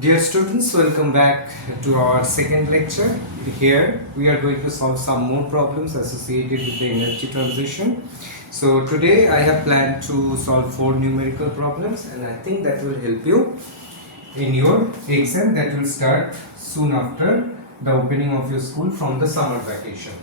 Dear students, welcome back to our second lecture. Here we are going to solve some more problems associated with the energy transition. So today I have planned to solve 4 numerical problems, and I think that will help you in your exam that will start soon after the opening of your school from the summer vacation.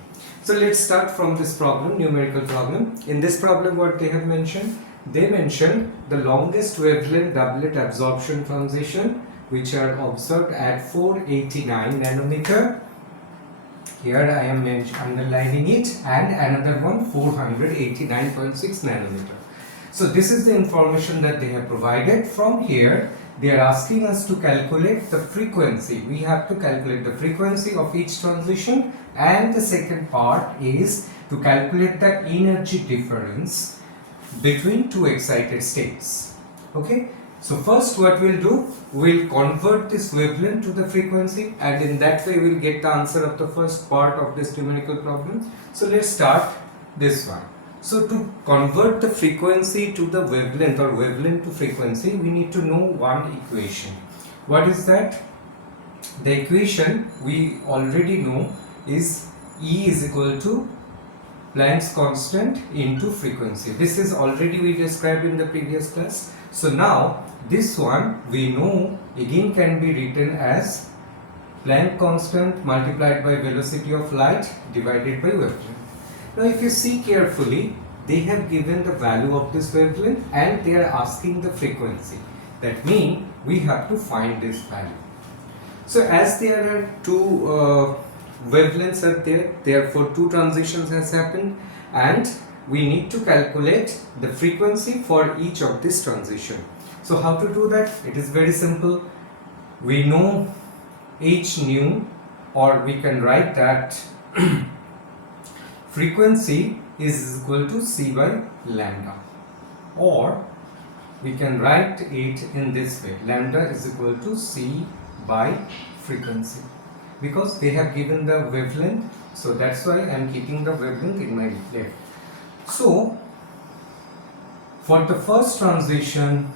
So let's start from this problem, numerical problem. In this problem, what they have mentioned? They mentioned the longest wavelength doublet absorption transition which are observed at 489 nanometer. Here I am underlining it, and another one 489.6 nanometer. So this is the information that they have provided. From here they are asking us to calculate the frequency. We have to calculate the frequency of each transition, and the second part is to calculate the energy difference between two excited states. Okay. So first what we'll do, we'll convert this wavelength to the frequency, and in that way we'll get the answer of the first part of this numerical problem. So let's start this one. So to convert the frequency to the wavelength or wavelength to frequency, we need to know one equation. What is that? The equation we already know is E is equal to Planck's constant into frequency. This is already we described in the previous class. So now this one we know again can be written as Planck constant multiplied by velocity of light divided by wavelength. Now if you see carefully, they have given the value of this wavelength and they are asking the frequency. That means we have to find this value. So as there are two wavelengths are there, therefore two transitions has happened, and we need to calculate the frequency for each of this transition. So how to do that? It is very simple. We know h nu, or we can write that frequency is equal to c by lambda, or we can write it in this way: lambda is equal to c by frequency, because they have given the wavelength, so that's why I am keeping the wavelength in my left. So for the first transition,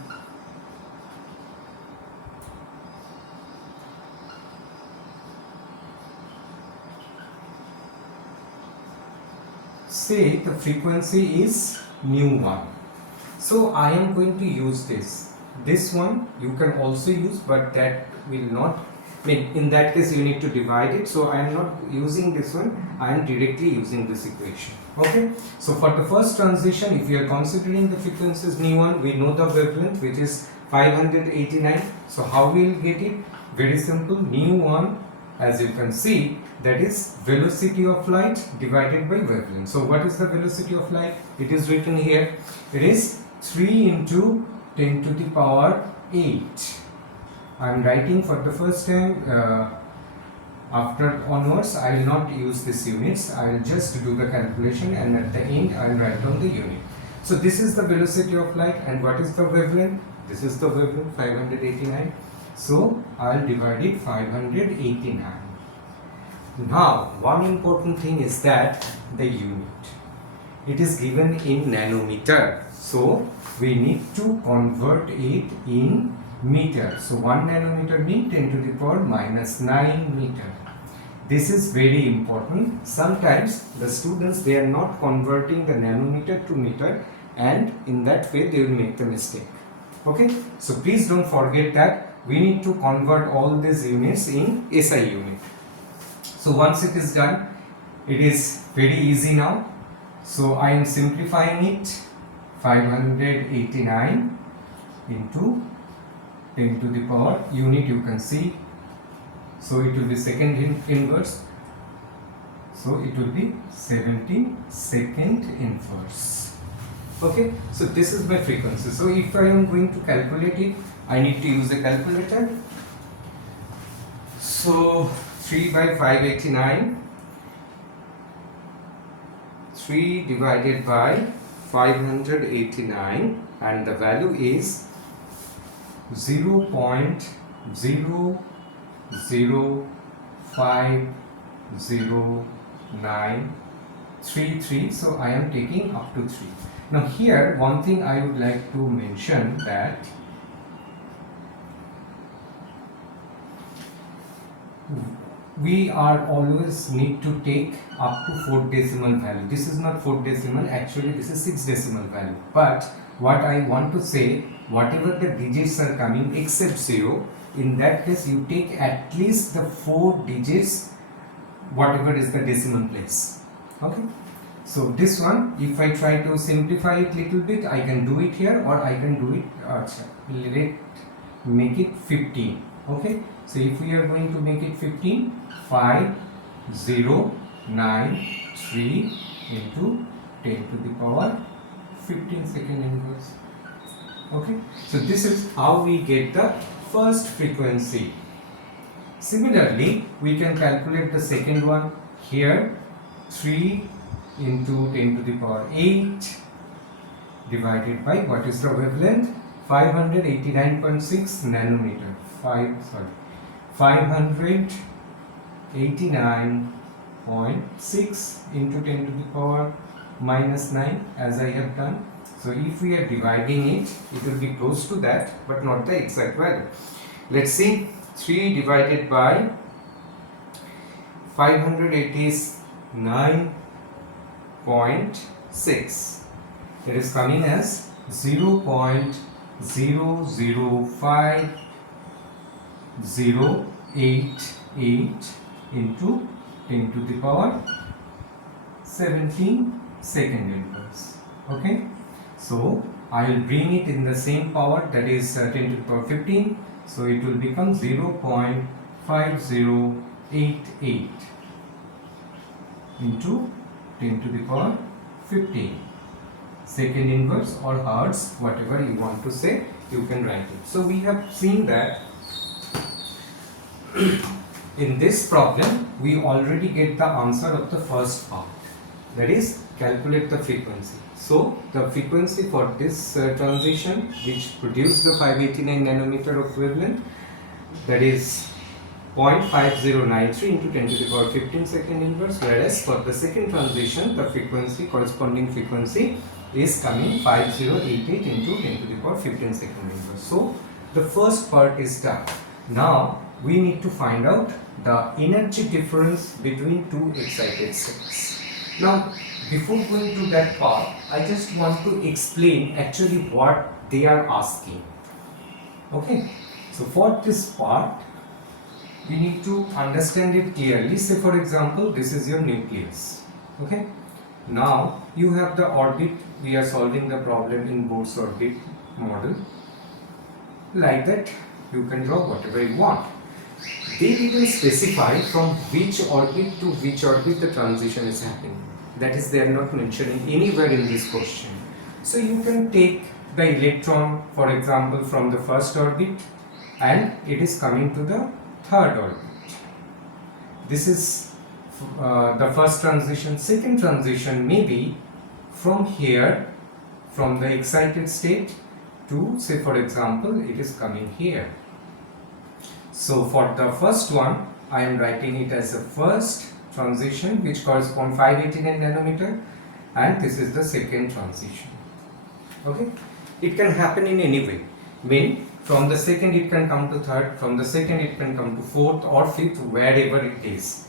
say the frequency is nu1. So I am going to use this one you can also use, but that will not, in that case you need to divide it, so I am not using this one, I am directly using this equation. Okay, so for the first transition, if we are considering the frequencies nu1, we know the wavelength which is 589. So how we will get it? Very simple. Nu1, as you can see, that is velocity of light divided by wavelength. So what is the velocity of light? It is written here. It is 3 into 10 to the power 8. I am writing for the first time. After onwards I will not use this units, I will just do the calculation, and at the end I will write down the unit. So this is the velocity of light, and what is the wavelength? This is the wavelength, 589. So I will divide it 589. Now one important thing is that the unit, it is given in nanometer, so we need to convert it in meter. So 1 nanometer means 10 to the power minus 9 meter. This is very important. Sometimes the students, they are not converting the nanometer to meter, and in that way they will make the mistake. Okay, so please don't forget that we need to convert all these units in SI unit. So once it is done, it is very easy now. So I am simplifying it. 589 into 10 to the power unit, you can see, so it will be second inverse, so it will be 70 second inverse. Okay, so this is my frequency. So if I am going to calculate it, I need to use a calculator. So 3 by 589, 3 divided by 589, and the value is 0.0050933. So I am taking up to 3. Now here one thing I would like to mention, that we are always need to take up to 4th decimal value. This is not 4th decimal, actually this is 6th decimal value. But what I want to say, whatever the digits are coming except 0, in that case you take at least the 4 digits, whatever is the decimal place. Okay. So this one, if I try to simplify it little bit, I can do it here, or I can do it, let make it 15. Okay. So if we are going to make it 15, 5, 0, 9, 3 into 10 to the power 15 second inverse. Okay. So this is how we get the first frequency. Similarly, we can calculate the second one here. 3 into 10 to the power 8 divided by what is the wavelength? 589.6 nanometer. 589.6 into 10 to the power minus 9, as I have done. So if we are dividing it, it will be close to that, but not the exact value. Let's see. 3 divided by 589.6, it is coming as 0.05088 into 10 to the power 17 second inverse. Okay, so I will bring it in the same power, that is 10 to the power 15. So it will become 0.5088 into 10 to the power 15 second inverse, or hertz, whatever you want to say, you can write it. So we have seen that in this problem we already get the answer of the first part, that is calculate the frequency. So the frequency for this transition which produced the 589 nanometer of wavelength, that is 0.5093 into 10 to the power 15 second inverse, whereas for the second transition the frequency, corresponding frequency is coming 5088 into 10 to the power 15 second inverse. So the first part is done. Now we need to find out the energy difference between two excited states. Now before going to that part, I just want to explain actually what they are asking. Okay, so for this part we need to understand it clearly. Say for example, this is your nucleus. Okay, now you have the orbit. We are solving the problem in Bohr's orbit model. Like that, you can draw whatever you want. They didn't specify from which orbit to which orbit the transition is happening. That is, they are not mentioning anywhere in this question. So you can take the electron, for example, from the first orbit and it is coming to the third orbit. This is the first transition. Second transition may be from here, from the excited state to, say for example, it is coming here. So for the first one, I am writing it as a first transition which corresponds 589 nanometer, and this is the second transition. Okay, it can happen in any way. Mean from the second it can come to third, from the second it can come to fourth or fifth, wherever it is,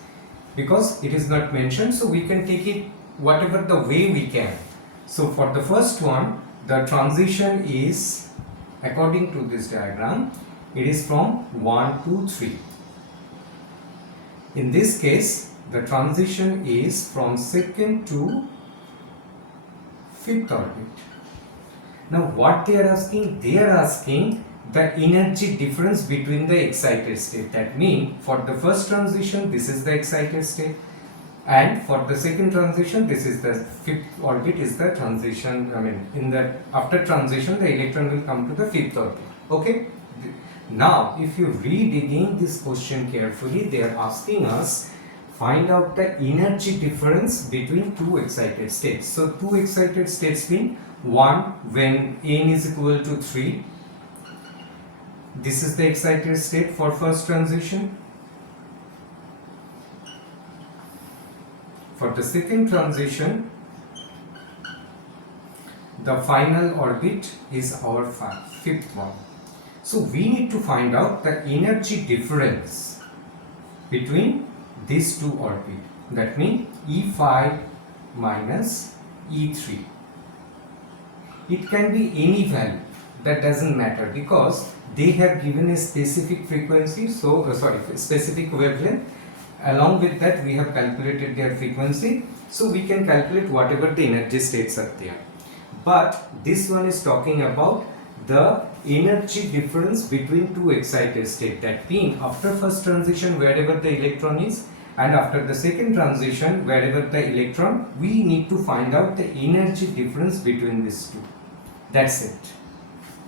because it is not mentioned, so we can take it whatever the way we can. So for the first one, the transition is, according to this diagram, it is from 1 to 3. In this case, the transition is from second to fifth orbit. Now what they are asking? They are asking the energy difference between the excited state. That means for the first transition, this is the excited state, and for the second transition, this is the fifth orbit is the transition. I mean, in the after transition, the electron will come to the fifth orbit. Okay. Now, if you read again this question carefully, they are asking us find out the energy difference between two excited states. So two excited states mean one when n is equal to 3. This is the excited state for first transition. For the second transition, the final orbit is our fifth one. So we need to find out the energy difference between these two orbits. That means E5 minus E3. It can be any value, that doesn't matter, because they have given a specific frequency, so specific wavelength. Along with that we have calculated their frequency, so we can calculate whatever the energy states are there. But this one is talking about the energy difference between two excited states. That means after first transition wherever the electron is, and after the second transition wherever the electron, we need to find out the energy difference between these two. That's it.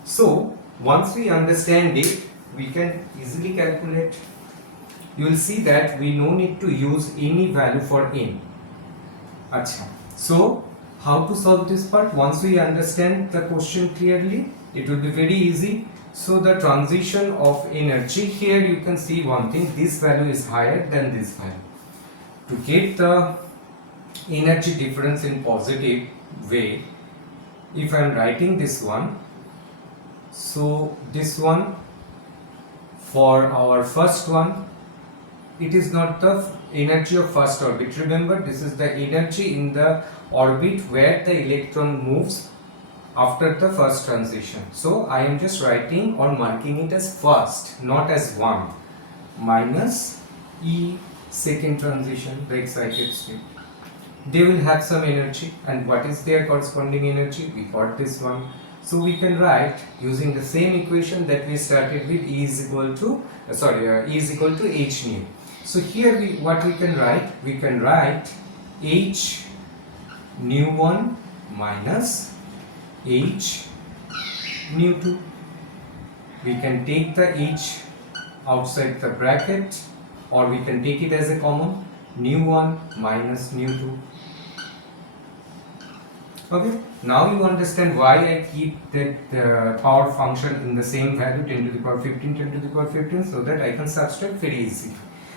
So once we understand it, we can easily calculate. You will see that we no need to use any value for n. Achha. So how to solve this part? Once we understand the question clearly, it will be very easy. So the transition of energy, here you can see one thing, this value is higher than this value. To get the energy difference in positive way, if I am writing this one, so this one for our first one, it is not the energy of first orbit. Remember, this is the energy in the orbit where the electron moves after the first transition. So I am just writing or marking it as first, not as 1, minus E second transition, the excited state. They will have some energy, and what is their corresponding energy? We got this one. So we can write using the same equation that we started with, E is equal to H nu. So here what we can write? We can write H nu 1 minus H nu 2. We can take the H outside the bracket, or we can take it as a common, nu 1 minus nu 2. Okay, now you understand why I keep that power function in the same value, 10 to the power 15, 10 to the power 15, so that I can subtract very easily.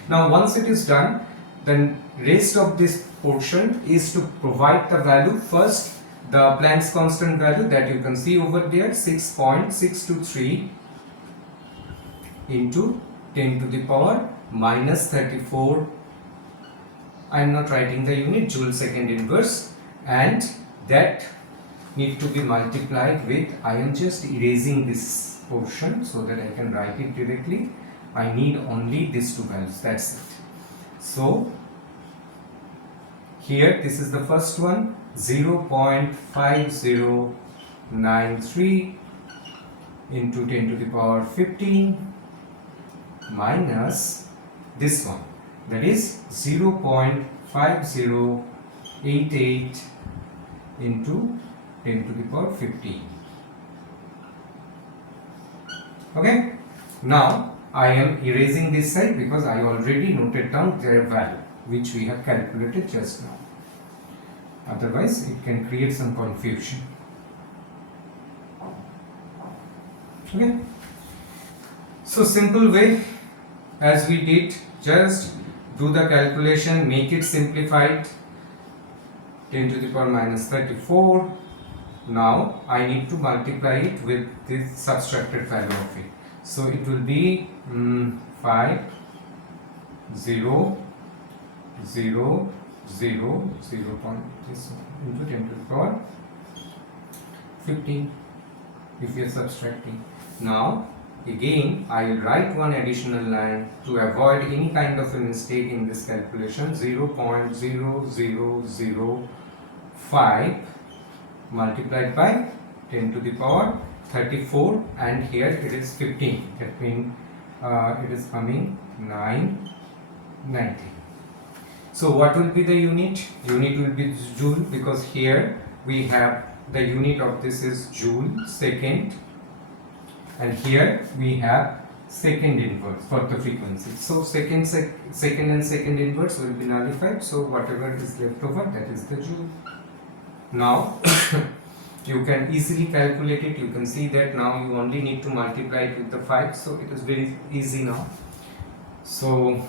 Now once it is done, then rest of this portion is to provide the value. First, the Planck's constant value that you can see over there, 6.623 into 10 to the power minus 34. I am not writing the unit, joule second inverse, and that need to be multiplied with, I am just erasing this portion so that I can write it directly. I need only these two values, that's it. So here this is the first one, 0.5093 into 10 to the power 15 minus this one, that is 0.5088 into 10 to the power 15. Okay, now I am erasing this side because I already noted down their value which we have calculated just now. Otherwise it can create some confusion. Okay, so simple way as we did, just do the calculation, make it simplified, 10 to the power minus 34. Now I need to multiply it with this subtracted value of it. So it will be 5 0 0 0 0.this into 10 to the power 15 if we are subtracting. Now again I will write one additional line to avoid any kind of a mistake in this calculation. 0.0005 multiplied by 10 to the power 34, and here it is 15. That means it is coming 990. So what will be the unit? Unit will be joule, because here we have the unit of this is joule second, and here we have second inverse for the frequency. So second and second inverse will be nullified. So whatever is left over, that is the joule. Now you can easily calculate it. You can see that now you only need to multiply it with the 5. So it is very easy now. So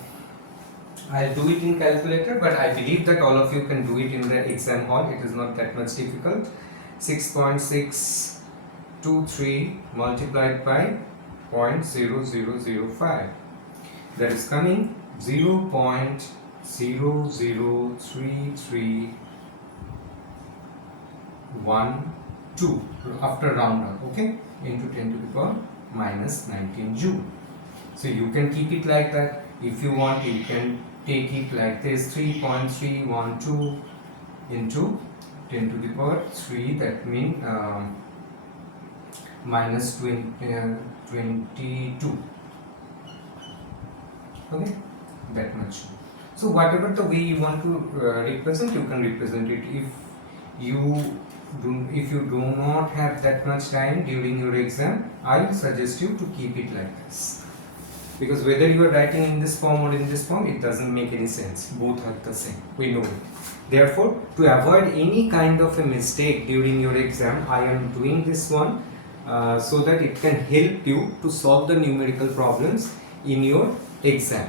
I'll do it in calculator, but I believe that all of you can do it in the exam hall. It is not that much difficult. 6.623 multiplied by 0.0005. that is coming 0.00331 after round up, okay, into 10 to the power minus 19 joule. So you can keep it like that. If you want, you can take it like this, 3.312 into 10 to the power 3, that means minus 22, okay, that much. So whatever the way you want to represent, you can represent it. If you do not have that much time during your exam, I will suggest you to keep it like this, because whether you are writing in this form or in this form, it doesn't make any sense. Both are the same, we know it. Therefore, to avoid any kind of a mistake during your exam, I am doing this one so that it can help you to solve the numerical problems in your exam.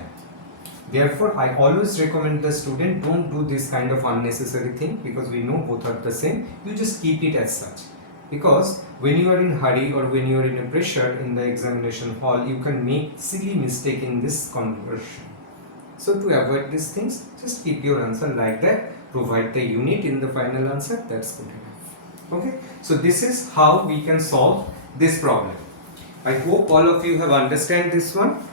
Therefore, I always recommend the student, don't do this kind of unnecessary thing, because we know both are the same. You just keep it as such, because when you are in hurry or when you are in a pressure in the examination hall, you can make silly mistake in this conversion. So to avoid these things, just keep your answer like that, provide the unit in the final answer, that's good enough. Okay, so this is how we can solve this problem. I hope all of you have understand this one.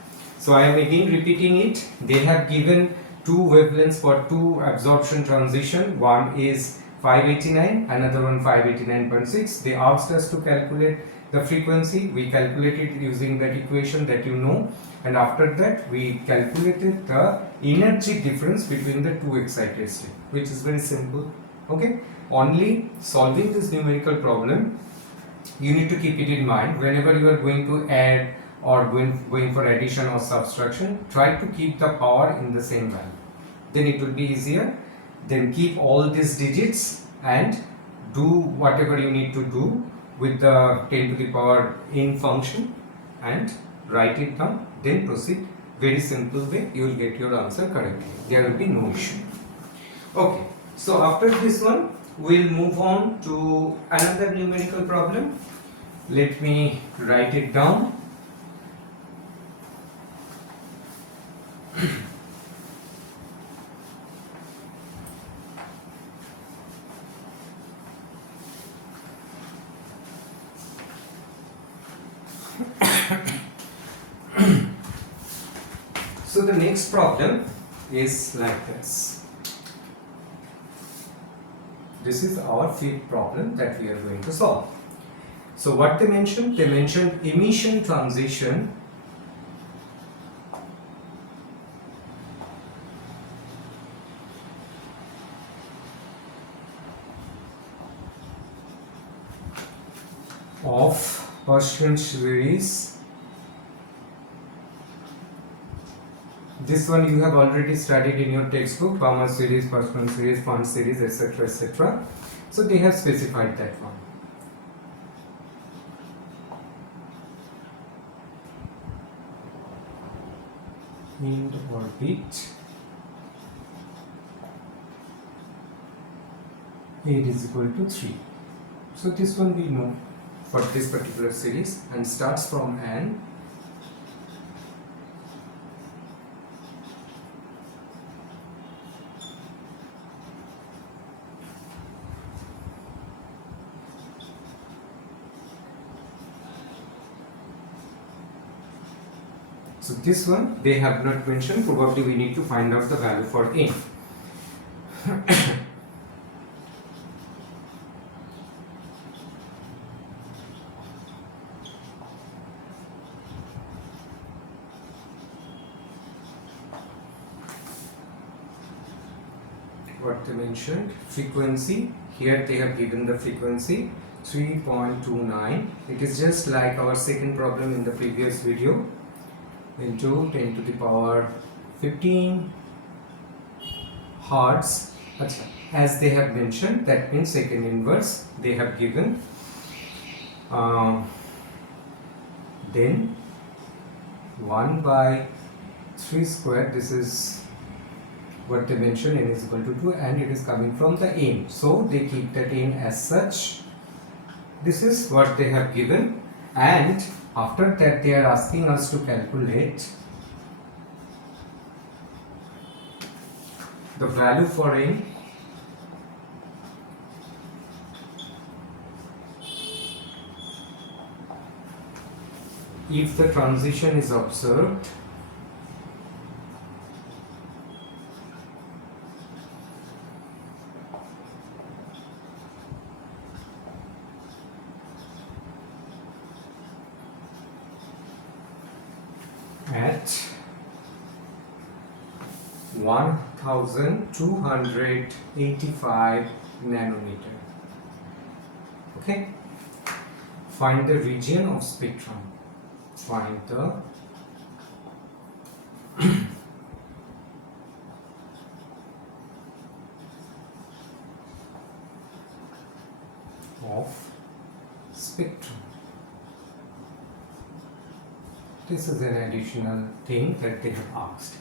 So I am again repeating it. They have given two wavelengths for two absorption transition. One is 589, another one 589.6. They asked us to calculate the frequency. We calculated using that equation that you know, and after that we calculated the energy difference between the two excited states, which is very simple. Okay, only solving this numerical problem, you need to keep it in mind whenever you are going to add or going for addition or subtraction. Try to keep the power in the same value, then it will be easier. Then keep all these digits and do whatever you need to do with the 10 to the power n function and write it down, then proceed. Very simple way, you will get your answer correctly, there will be no issue. Okay, so after this one we'll move on to another numerical problem. Let me write it down. So the next problem is like this. This is our fifth problem that we are going to solve. So what they mentioned emission transition of Persian series. This one you have already studied in your textbook, Palmer series, Persian series, Font series, etc., etc. So they have specified that one. In orbit, A is equal to 3. So this one we know for this particular series and starts from n. So this one they have not mentioned, probably we need to find out the value for n. What they mentioned, frequency, here they have given the frequency 3.29. It is just like our second problem in the previous video, into 10 to the power 15 hertz. As they have mentioned, that means second inverse they have given. Then 1 by 3 square, this is what they mentioned, n is equal to 2, and it is coming from the n, so they keep that n as such. This is what they have given, and after that they are asking us to calculate the value for n if the transition is observed at 1285 nanometer. Okay, find the region of spectrum. Find the of spectrum. This is an additional thing that they have asked.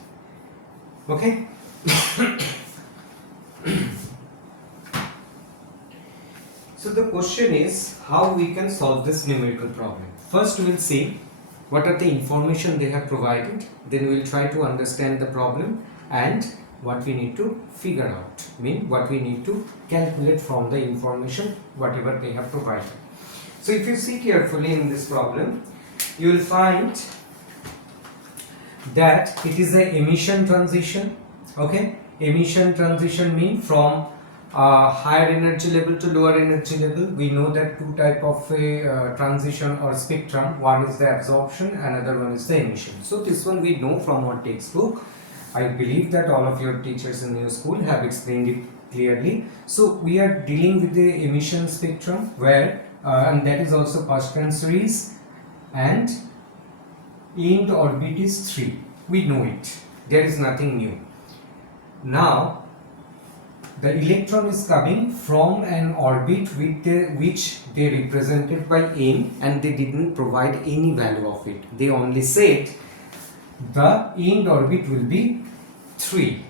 Okay. So the question is how we can solve this numerical problem. First we will see what are the information they have provided, then we will try to understand the problem and what we need to figure out, what we need to calculate from the information whatever they have provided. So if you see carefully in this problem, you will find that it is an emission transition. Okay, emission transition means from higher energy level to lower energy level. We know that two type of a transition or spectrum. One is the absorption, another one is the emission. So this one we know from our textbook. I believe that all of your teachers in your school have explained it clearly. So we are dealing with the emission spectrum where and that is also Pascal series, and end orbit is 3. We know it. There is nothing new. Now the electron is coming from an orbit with which they represented by n, and they didn't provide any value of it. They only said the end orbit will be 3.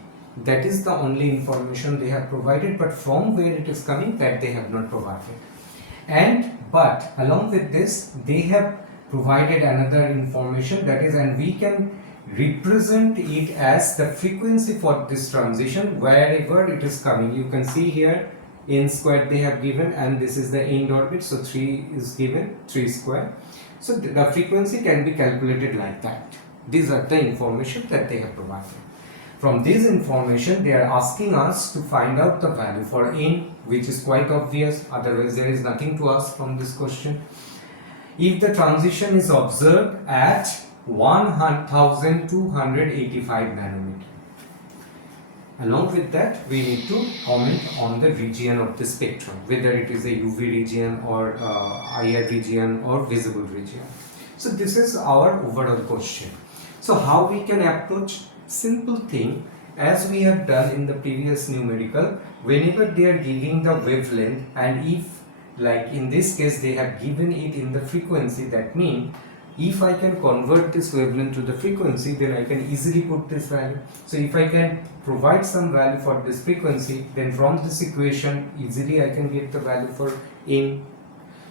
That is the only information they have provided, but from where it is coming, that they have not provided. But along with this, they have provided another information, that is, and we can represent it as the frequency for this transition wherever it is coming. You can see here n squared they have given, and this is the end orbit, so 3 is given, 3 square. So the frequency can be calculated like that. These are the information that they have provided. From this information, they are asking us to find out the value for n, which is quite obvious, otherwise there is nothing to ask from this question. If the transition is observed at 1285 nanometer. Along with that, we need to comment on the region of the spectrum, whether it is a UV region or IR region or visible region. So this is our overall question. So how we can approach? Simple thing, as we have done in the previous numerical, whenever they are giving the wavelength, and if, like in this case, they have given it in the frequency, that means if I can convert this wavelength to the frequency, then I can easily put this value. So if I can provide some value for this frequency, then from this equation easily I can get the value for n.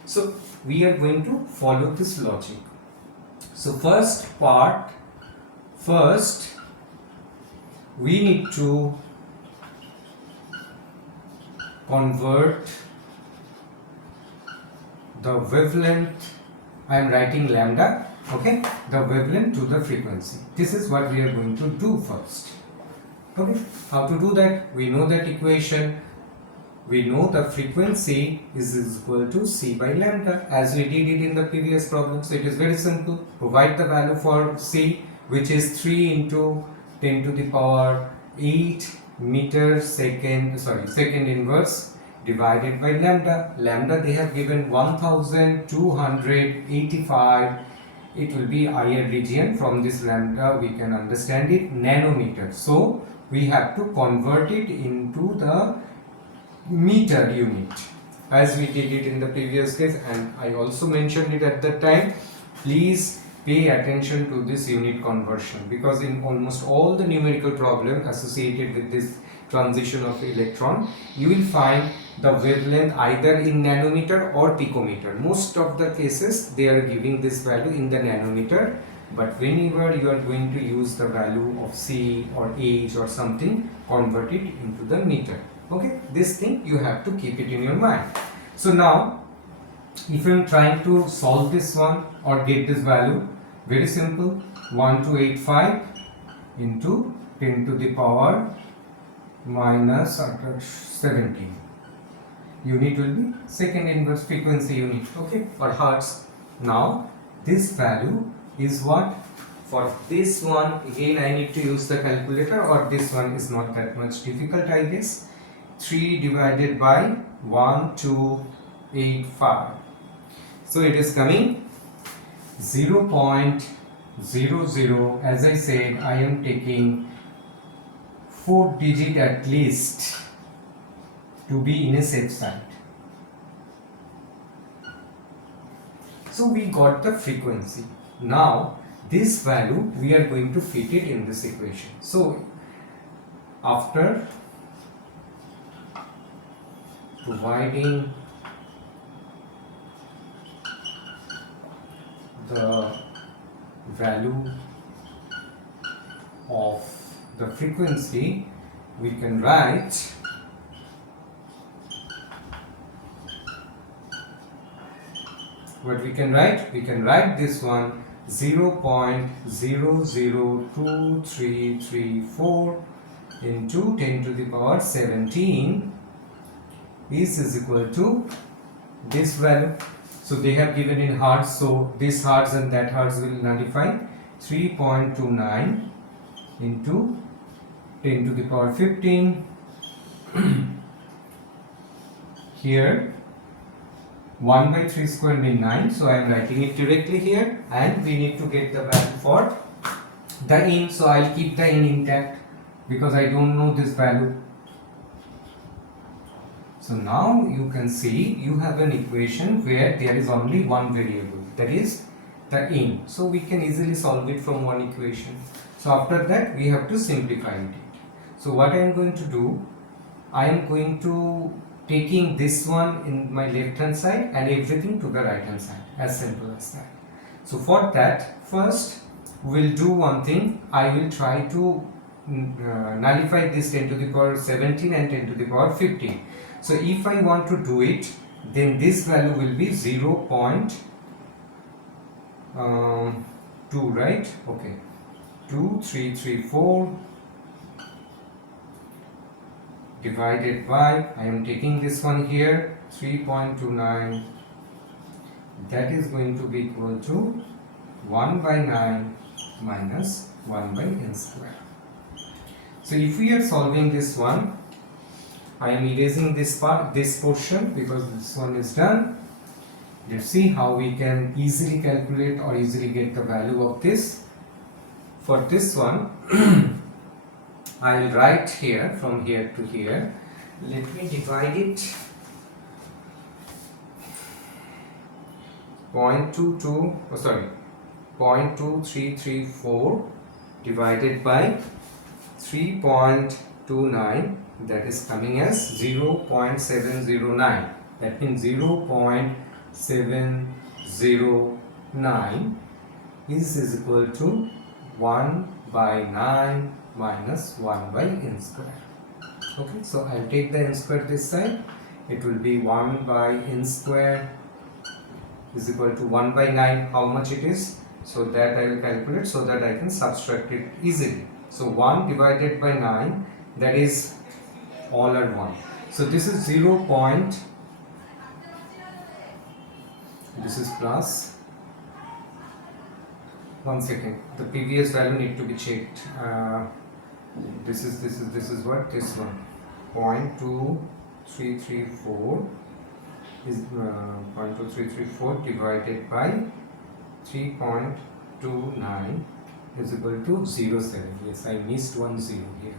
So we are going to follow this logic. So first we need to convert the wavelength. I am writing lambda, okay, the wavelength to the frequency. This is what we are going to do first. Okay, how to do that? We know that equation. We know the frequency is equal to c by lambda, as we did it in the previous problem. So it is very simple. Provide the value for c, which is 3 into 10 to the power 8 meter second, second inverse, divided by lambda. Lambda they have given 1285. It will be IR region. From this lambda we can understand it, nanometer. So we have to convert it into the meter unit, as we did it in the previous case, and I also mentioned it at that time. Please pay attention to this unit conversion, because in almost all the numerical problems associated with this transition of electron, you will find the wavelength either in nanometer or picometer. Most of the cases they are giving this value in the nanometer, but whenever you are going to use the value of C or age or something, convert it into the meter. Okay, this thing you have to keep it in your mind. So now if I am trying to solve this one or get this value, very simple, 1285 into 10 to the power minus 17. Unit will be second inverse frequency unit, okay, for hertz. Now this value is what? For this one, again I need to use the calculator, or this one is not that much difficult, I guess. 3 divided by 1285. So it is coming 0.00. As I said, I am taking 4 digit at least to be in a safe side. So we got the frequency. Now this value we are going to fit it in this equation. So after providing the value of the frequency, we can write what we can write? We can write this one 0.002334 into 10 to the power 17 is equal to this value. So they have given in hertz, so this hertz and that hertz will nullify. 3.29 into 10 to the power 15. Here 1 by 3 square means 9, so I am writing it directly here, and we need to get the value for the in, so I will keep the in intact because I don't know this value. So now you can see you have an equation where there is only one variable, that is the in. So we can easily solve it from one equation. So after that we have to simplify it. So what I am going to do, I am going to taking this one in my left hand side and everything to the right hand side, as simple as that. So for that, first we will do one thing. I will try to nullify this 10 to the power 17 and 10 to the power 15. So if I want to do it, then this value will be 0.2, right? Okay, 2334 divided by, I am taking this one here, 3.29, that is going to be equal to 1 by 9 minus 1 by n square. So if we are solving this one, I am erasing this part, this portion, because this one is done. Let's see how we can easily calculate or easily get the value of this. For this one, I will write here from here to here. Let me divide it. 0.2334 divided by 3.29, that is coming as 0.709. That means 0.709 is equal to 1 by 9 minus 1 by n square. Okay, so I will take the n square this side. It will be 1 by n square is equal to 1 by 9. How much it is? So that I will calculate so that I can subtract it easily. So 1 divided by 9, that is all are 1. So this is 0. This is plus. One second. The previous value need to be checked. This is what? This one. 0.2334 is 0.2334 divided by 3.29 is equal to 07. Yes, I missed 1 0 here.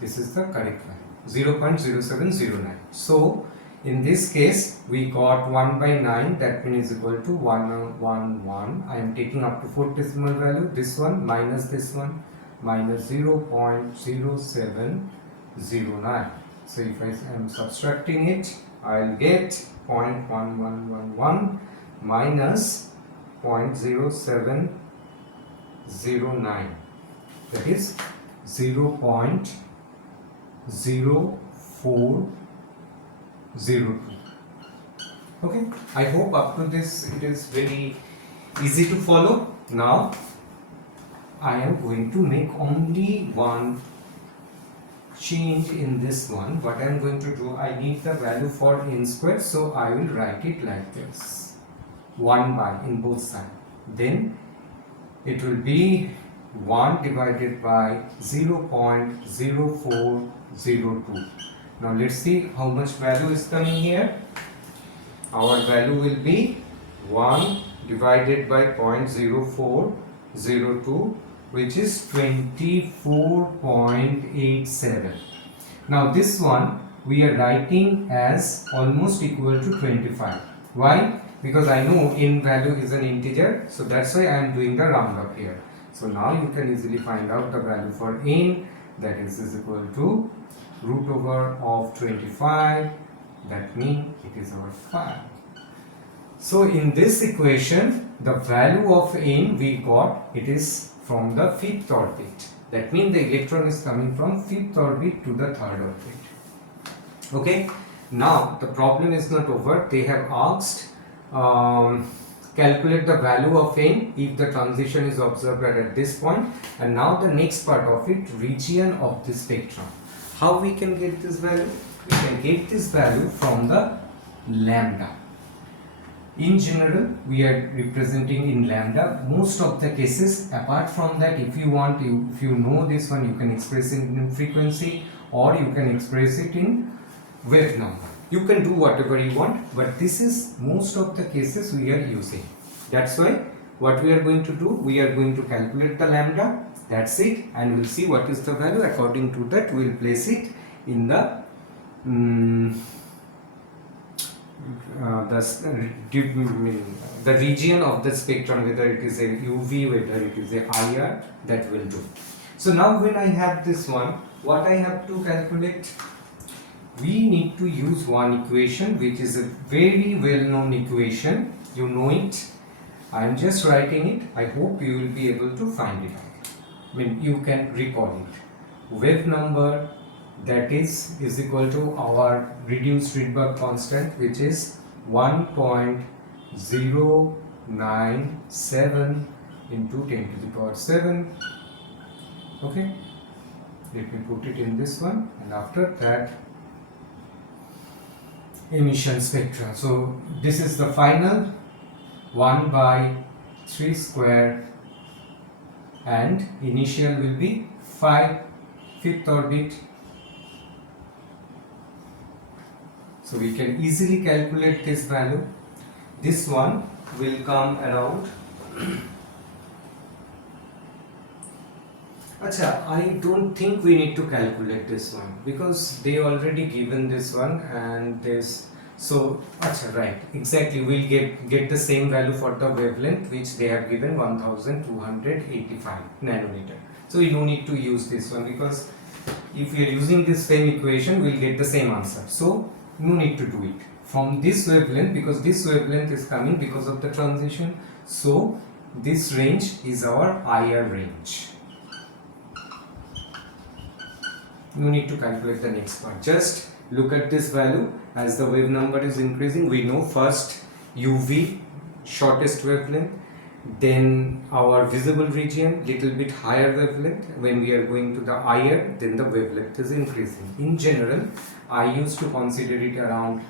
This is the correct value, 0.0709. So in this case we got 1 by 9, that means is equal to 111. I am taking up to 4th decimal value, this one minus this one, minus 0.0709. So if I am subtracting it, I will get 0.1111 minus 0.0709. 0.09, that is 0.0402. Okay, I hope up to this it is very easy to follow. Now I am going to make only one change in this one. What I am going to do, I need the value for n square, so I will write it like this, 1 by in both sides. Then it will be 1 divided by 0.0402. Now let's see how much value is coming here. Our value will be 1 divided by 0.0402, which is 24.87. Now this one we are writing as almost equal to 25. Why? Because I know n value is an integer, so that's why I am doing the round up here. So now you can easily find out the value for n, that is equal to root over of 25. That means it is our 5. So in this equation, the value of n we got, it is from the 5th orbit. That means the electron is coming from 5th orbit to the 3rd orbit. Okay. Now the problem is not over. They have asked calculate the value of n if the transition is observed at this point. And now the next part of it, region of the spectrum. How we can get this value? We can get this value from the lambda. In general, we are representing in lambda most of the cases. Apart from that, if you want, if you know this one, you can express it in frequency, or you can express it in wave number. You can do whatever you want, but this is most of the cases we are using. That's why what we are going to do, we are going to calculate the lambda, that's it, and we'll see what is the value. According to that, we'll place it in the the region of the spectrum, whether it is a UV, whether it is a IR, that will do. So now when I have this one, what I have to calculate, we need to use one equation which is a very well known equation. You know it. I am just writing it. I hope you will be able to find it out. I mean, you can recall it. Wave number, that is equal to our reduced Rydberg constant, which is 1.097 into 10 to the power 7. Okay, let me put it in this one, and after that emission spectra. So this is the final 1 by 3 square, and initial will be 5th orbit. So we can easily calculate this value. This one will come around. Acha, I don't think we need to calculate this one because they already given this one and this. So, acha, right, exactly, we'll get the same value for the wavelength which they have given, 1285 nanometer. So we no need to use this one, because if we are using this same equation, we'll get the same answer. So no need to do it from this wavelength, because this wavelength is coming because of the transition. So this range is our IR range. No need to calculate the next part. Just look at this value. As the wave number is increasing, we know first UV, shortest wavelength, then our visible region, little bit higher wavelength. When we are going to the IR, then the wavelength is increasing. In general, I used to consider it around,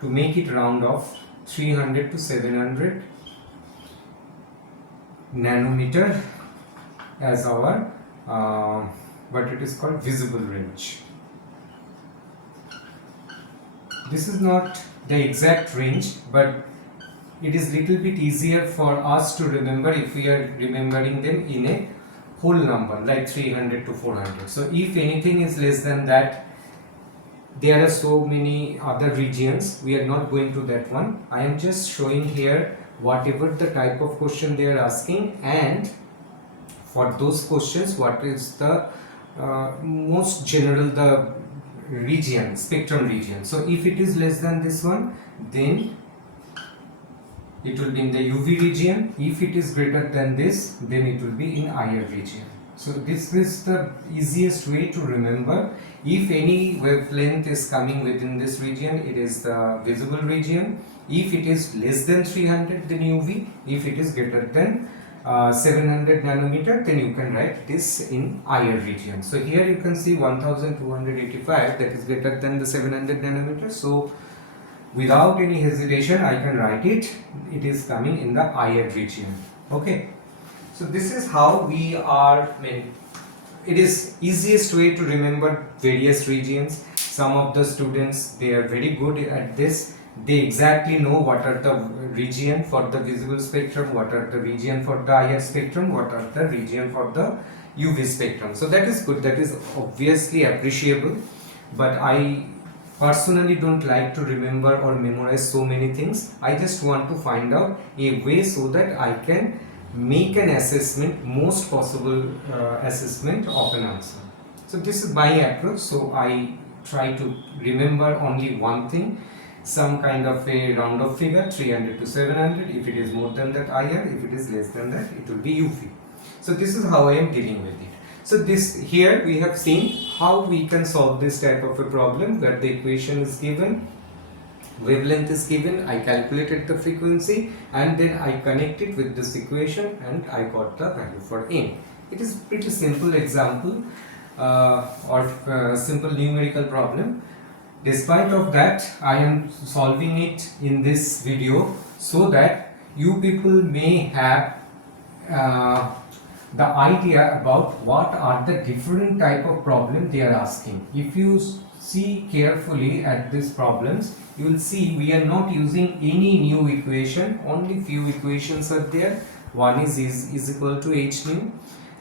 to make it round off, 300 to 700 nanometer as our what it is called visible range. This is not the exact range, but it is little bit easier for us to remember if we are remembering them in a whole number like 300 to 400. So if anything is less than that, there are so many other regions. We are not going to that one. I am just showing here whatever the type of question they are asking, and for those questions what is the most general the region, spectrum region. So if it is less than this one, then it will be in the UV region. If it is greater than this, then it will be in IR region. So this is the easiest way to remember. If any wavelength is coming within this region, it is the visible region. If it is less than 300, then UV. If it is greater than 700 nanometer, then you can write this in IR region. So here you can see 1285, that is greater than the 700 nanometer. So without any hesitation, I can write it. It is coming in the IR region. Okay. So this is how we are. It is easiest way to remember various regions. Some of the students, they are very good at this. They exactly know what are the region for the visible spectrum, what are the region for the IR spectrum, what are the region for the UV spectrum. So that is good. That is obviously appreciable. But I personally don't like to remember or memorize so many things. I just want to find out a way so that I can make an assessment, most possible assessment of an answer. So this is my approach. So I try to remember only one thing, some kind of a round of figure, 300 to 700. If it is more than that, IR. If it is less than that, it will be UV. So this is how I am dealing with it. So this here we have seen how we can solve this type of a problem, where the equation is given, wavelength is given, I calculated the frequency, and then I connect it with this equation and I got the value for n. It is pretty simple example or simple numerical problem. Despite of that, I am solving it in this video so that you people may have the idea about what are the different type of problem they are asking. If you see carefully at these problems, you will see we are not using any new equation, only few equations are there. One is equal to h nu,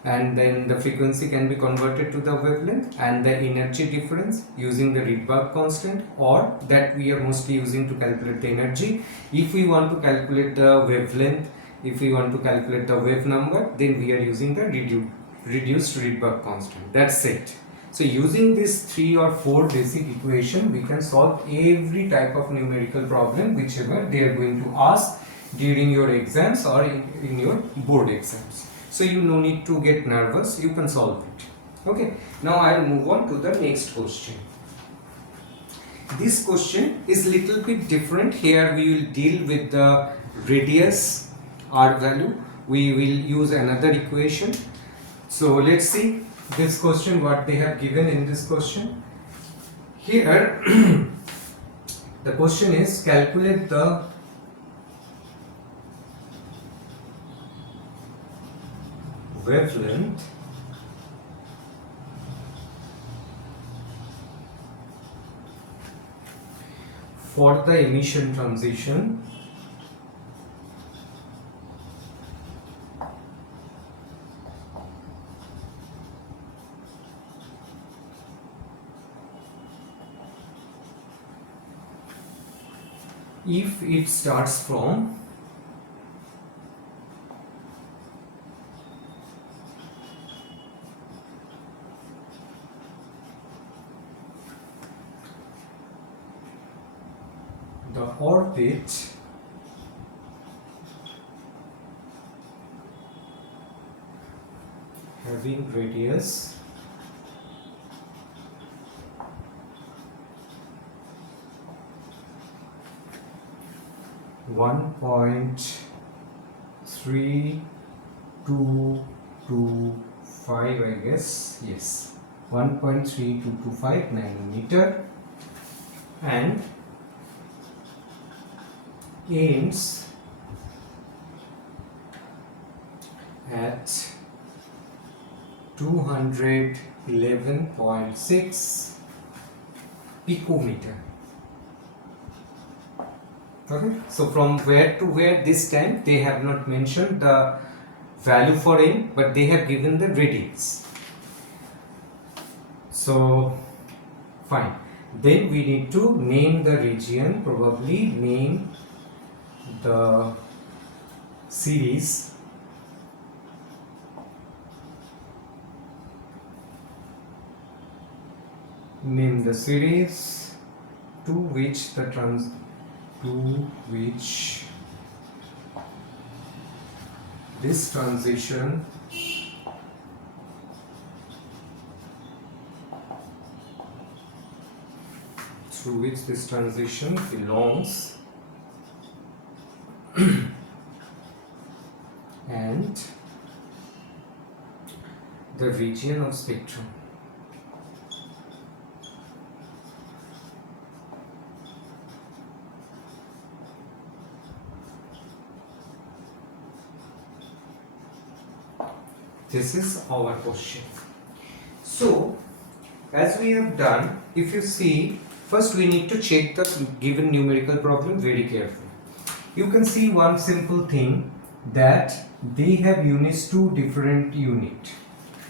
and then the frequency can be converted to the wavelength, and the energy difference using the Rydberg constant, or that we are mostly using to calculate the energy. If we want to calculate the wavelength, if we want to calculate the wave number, then we are using the reduced Rydberg constant. That's it. So using these 3 or 4 basic equation, we can solve every type of numerical problem whichever they are going to ask during your exams or in your board exams. So you no need to get nervous, you can solve it. Okay, now I will move on to the next question. This question is little bit different. Here we will deal with the radius r value. We will use another equation. So let's see this question, what they have given in this question. Here the question is calculate the wavelength for the emission transition if it starts from the orbit having radius one point 3225, I guess, yes, 1.3225 nanometer, and ends at 211.6 picometer. Okay, so from where to where, this time they have not mentioned the value for n, but they have given the radius. So fine, then we need to name the region, probably name the series to which this transition through which this transition belongs and the region of spectrum. This is our question. So, as we have done, if you see, first we need to check the given numerical problem very carefully. You can see one simple thing, that they have units, two different unit.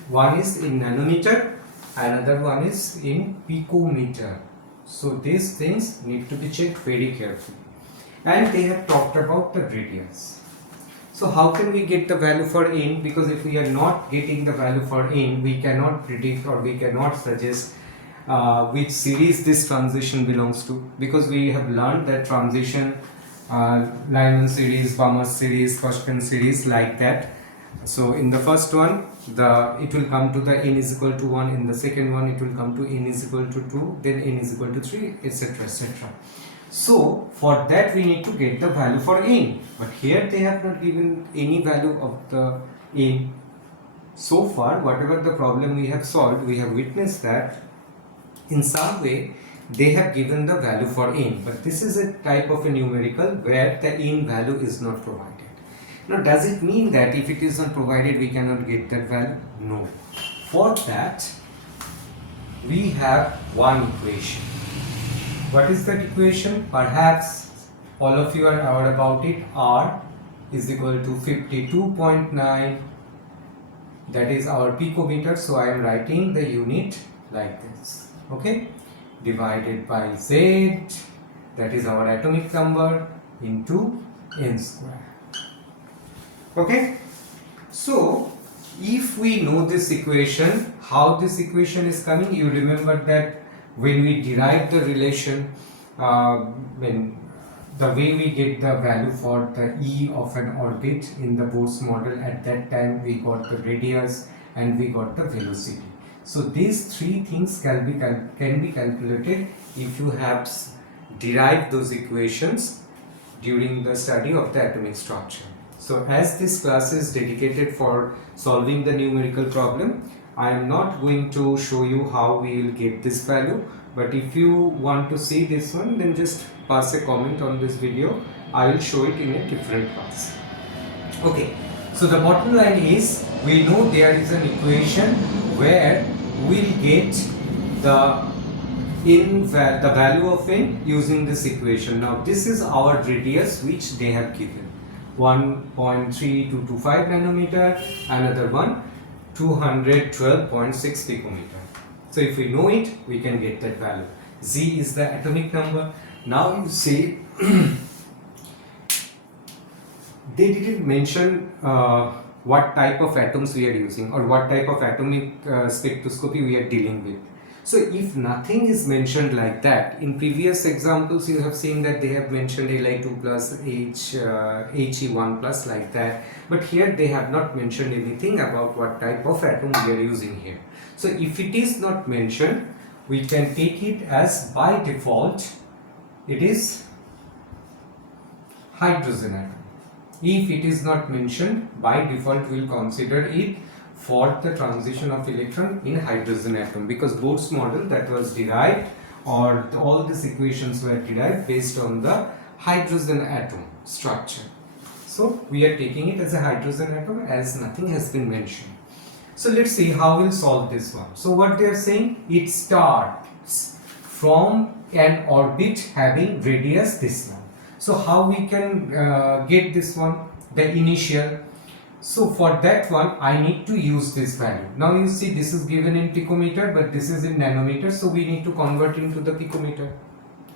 One is in nanometer, another one is in picometer. So these things need to be checked very carefully. And they have talked about the radius. So how can we get the value for n? Because if we are not getting the value for n, we cannot predict or we cannot suggest which series this transition belongs to, because we have learned that transition, Lyman series, Balmer series, Cauchy series, like that. So in the first one, it will come to the n is equal to 1, in the second one it will come to n is equal to 2, then n is equal to 3, etc, etc. So for that we need to get the value for n, but here they have not given any value of the n. So far, whatever the problem we have solved, we have witnessed that in some way they have given the value for n, but this is a type of a numerical where the n value is not provided. Now, does it mean that if it is not provided we cannot get that value? No. For that we have one equation. What is that equation? Perhaps all of you are aware about it. R is equal to 52.9, that is our picometer, so I am writing the unit like this, okay, divided by Z, that is our atomic number, into n square. Okay, so if we know this equation, how this equation is coming, you remember that when we derive the relation, when the way we get the value for the E of an orbit in the Bohr's model, at that time we got the radius and we got the velocity. So these three things can be calculated if you have derived those equations during the study of the atomic structure. So as this class is dedicated for solving the numerical problem, I am not going to show you how we will get this value, but if you want to see this one, then just pass a comment on this video. I will show it in a different class. Okay, so the bottom line is, we know there is an equation where we'll get the value of n using this equation. Now this is our radius which they have given, 1.3225 nanometer, another one 212.6 picometer. So if we know it, we can get that value. Z is the atomic number. Now you see they didn't mention what type of atoms we are using or what type of atomic spectroscopy we are dealing with. So if nothing is mentioned like that, in previous examples you have seen that they have mentioned Li2 plus He1 plus, like that, but here they have not mentioned anything about what type of atom we are using here. So if it is not mentioned, we can take it as by default it is hydrogen atom. If it is not mentioned, by default we will consider it for the transition of electron in hydrogen atom, because Bohr's model that was derived, or all these equations were derived based on the hydrogen atom structure. So we are taking it as a hydrogen atom as nothing has been mentioned. So let's see how we'll solve this one. So what they are saying, it starts from an orbit having radius this long. So how we can get this one, the initial. So for that one I need to use this value. Now you see this is given in picometer, but this is in nanometer, so we need to convert into the picometer,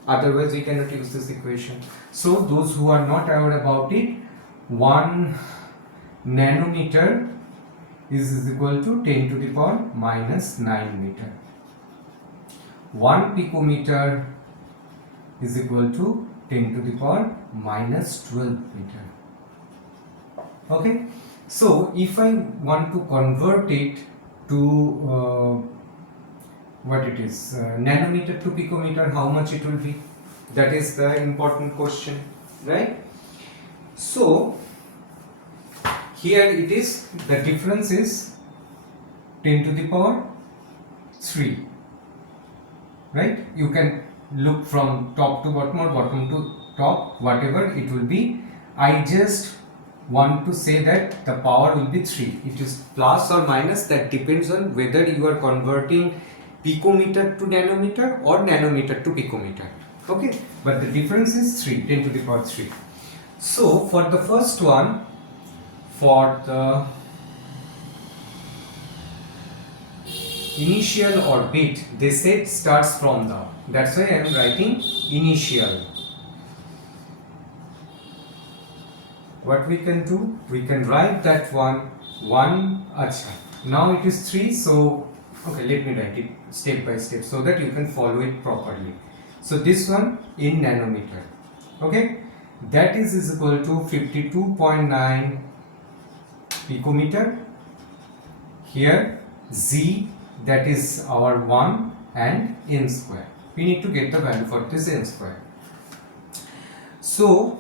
otherwise we cannot use this equation. So those who are not aware about it, 1 nanometer is equal to 10 to the power minus 9 meter. 1 picometer is equal to 10 to the power minus 12 meter. Okay, So if I want to convert it to what it is, nanometer to picometer, how much it will be? That is the important question, right? So here it is, the difference is 10 to the power 3, right? You can look from top to bottom or bottom to top, whatever it will be. I just want to say that the power will be 3. It is plus or minus, that depends on whether you are converting picometer to nanometer or nanometer to picometer. Okay, but the difference is 3, 10 to the power 3. So for the first one, for the initial orbit, they said starts from the, that's why I am writing initial. What we can do, we can write that one acha. Now it is 3, so okay, let me write it step by step so that you can follow it properly. So this one in nanometer, okay, that is equal to 52.9 picometer. Here Z, that is our 1, and n square. We need to get the value for this n square. So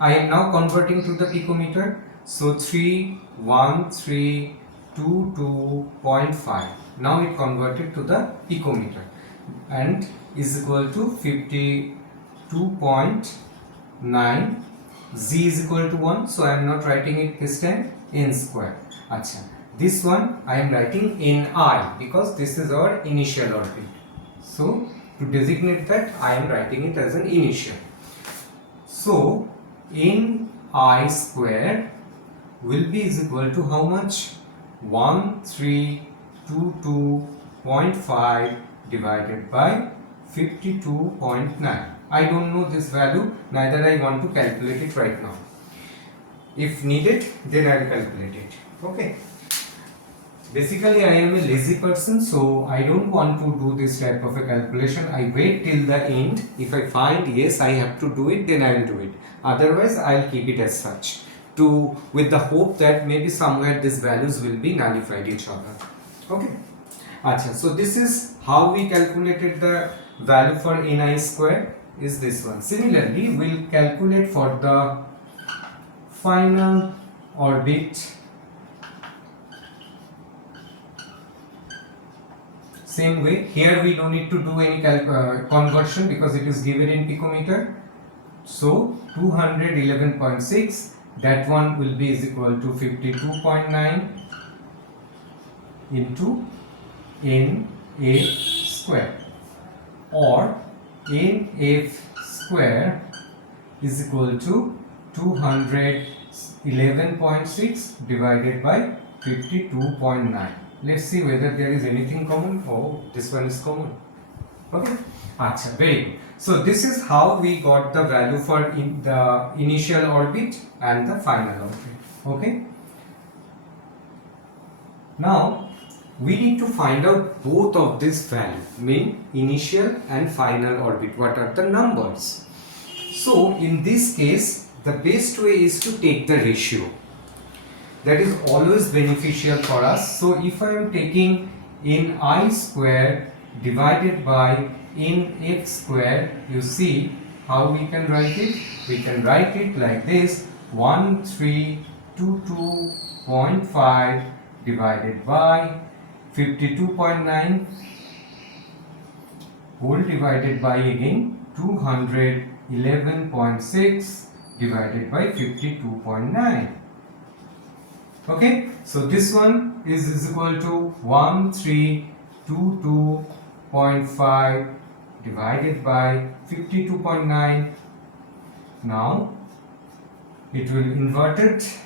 I am now converting to the picometer. So 31322.5. Now it converted to the picometer and is equal to 52.9. Z is equal to 1. So I am not writing it this time, n square. Acha. This one I am writing Ni because this is our initial orbit. So to designate that, I am writing it as an initial. So Ni square will be is equal to how much? 1322.5 divided by 52.9. I don't know this value, neither I want to calculate it right now. If needed, then I will calculate it. Okay. Basically, I am a lazy person, so I don't want to do this type of a calculation. I wait till the end. If I find yes, I have to do it, then I will do it. Otherwise, I will keep it as such, with the hope that maybe somewhere these values will be nullified each other. Okay. Achha, so this is how we calculated the value for Ni square, is this one. Similarly, we will calculate for the final orbit. Same way, here we don't need to do any conversion because it is given in picometer. So 211.6, that one will be is equal to 52.9 into NF square, or NF square is equal to 211.6 divided by 52.9. Let's see whether there is anything common. Oh, this one is common. Okay. Achha, very good. So this is how we got the value for the initial orbit and the final orbit. Okay. Now we need to find out both of this value, mean initial and final orbit. What are the numbers? So in this case, the best way is to take the ratio. That is always beneficial for us. So if I am taking Ni square divided by Nf square, you see how we can write it? We can write it like this: 1322.5 divided by 52.9 whole divided by again 211.6 divided by 52.9. Okay, so this one is equal to 1322.5 divided by 52.9. Now it will invert it,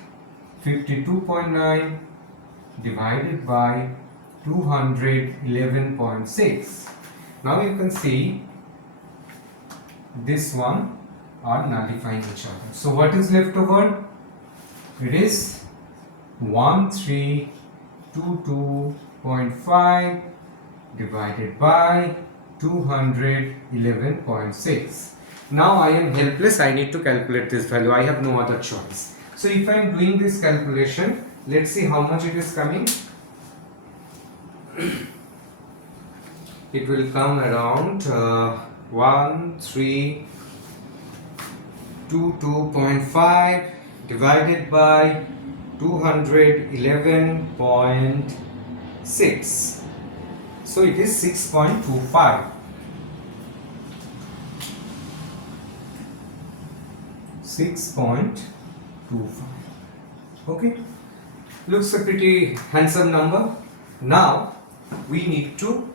52.9 divided by 211.6. Now you can see this one are nullifying each other. So what is left over? It is 1322.5 divided by 211.6. Now I am helpless. I need to calculate this value. I have no other choice. So if I am doing this calculation, let's see how much it is coming. It will come around 1322.5 divided by 211.6. So it is 6.25. 6.25. Okay, looks a pretty handsome number. Now we need to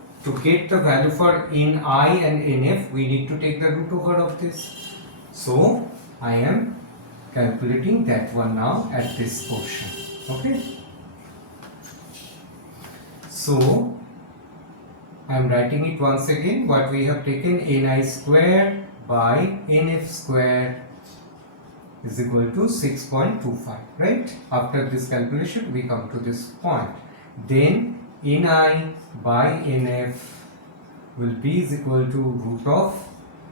get the value for Ni and Nf, we need to take the root over of this. So I am calculating that one now at this portion. Okay, so I am writing it once again. What we have taken, Ni square by Nf square is equal to 6.25, right? After this calculation we come to this point. Then Ni by Nf will be is equal to root of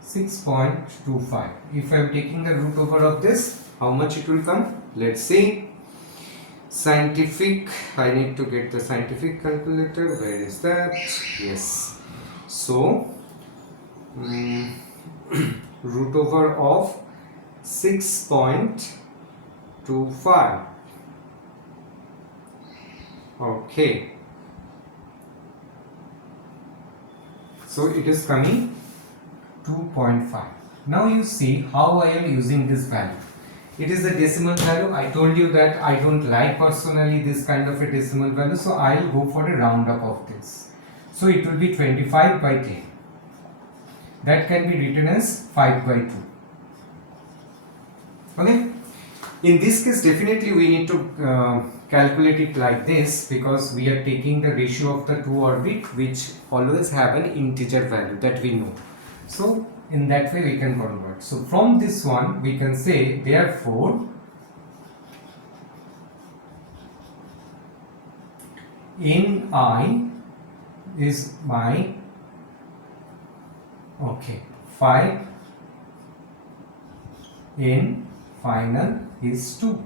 6.25. If I am taking the root over of this, how much it will come? Let's see. Scientific, I need to get the scientific calculator. Where is that? Yes. So root over of 6.25. Okay. So it is coming 2.5. Now you see how I am using this value. It is a decimal value. I told you that I don't like personally this kind of a decimal value, so I will go for a round up of this. So it will be 25 by 10. That can be written as 5 by 2. Okay. In this case, definitely we need to calculate it like this, because we are taking the ratio of the two orbits which always have an integer value that we know. So in that way we can convert. So from this one we can say, therefore Ni is my 5, in final is 2.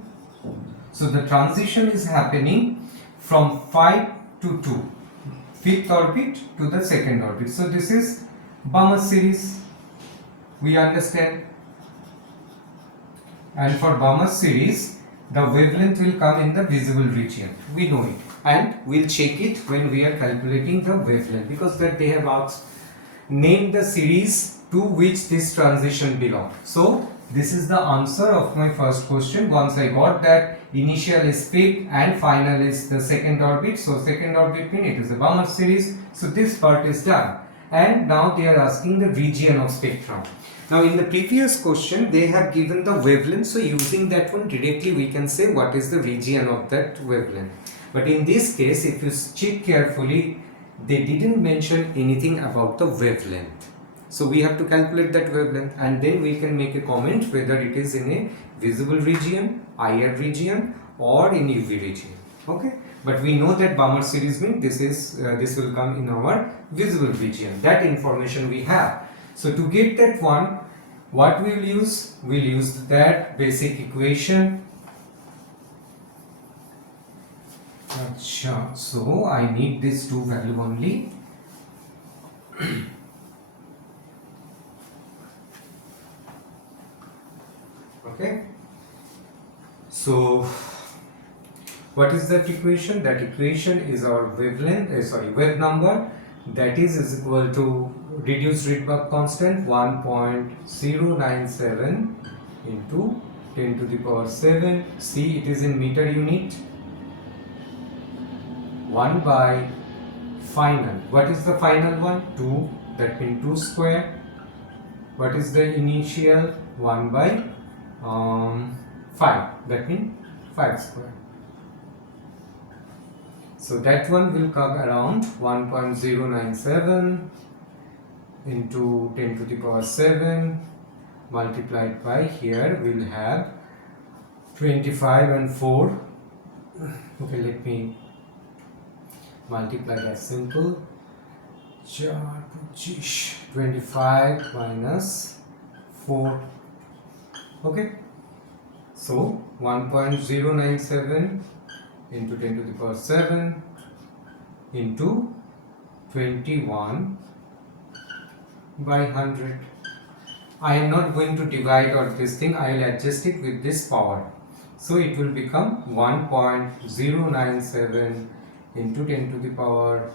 So the transition is happening from 5 to 2, fifth orbit to the second orbit. So this is Bohr series, we understand. And for Bohr series, the wavelength will come in the visible region. We know it, and we'll check it when we are calculating the wavelength, because that they have asked, name the series to which this transition belongs. So this is the answer of my first question. Once I got that initial is fifth and final is the second orbit, so second orbit means it is a Bohr series. So this part is done, and now they are asking the region of spectrum. Now in the previous question they have given the wavelength, so using that one directly we can say what is the region of that wavelength. But in this case, if you check carefully, they didn't mention anything about the wavelength. So we have to calculate that wavelength, and then we can make a comment whether it is in a visible region, IR region, or in UV region. Okay, but we know that Bohr series means this will come in our visible region. That information we have. So to get that one, what we will use? We'll use that basic equation. Achha, so I need this two value only. Okay. So what is that equation? That equation is our wavelength, wave number, that is equal to reduced Rydberg constant 1.097 into 10 to the power 7. See, it is in meter unit. 1 by final. What is the final one? 2. That means 2 square. What is the initial? 1 by 5. That means 5 square. So that one will come around 1.097 into 10 to the power 7 multiplied by, here we will have 25 and 4. Okay, let me multiply that simple. 25 minus 4. Okay, So 1.097 into 10 to the power 7 into 21 by 100. I am not going to divide or this thing, I will adjust it with this power. So it will become 1.097 into 10 to the power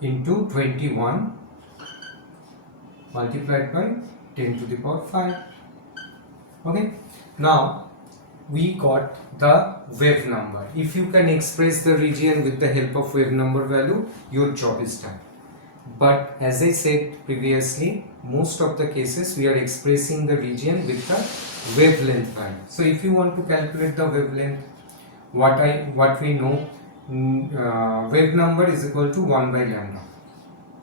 into 21 multiplied by 10 to the power 5. Okay, now we got the wave number. If you can express the region with the help of wave number value, your job is done. But as I said previously, most of the cases we are expressing the region with the wavelength value. So if you want to calculate the wavelength, what we know, wave number is equal to 1 by lambda.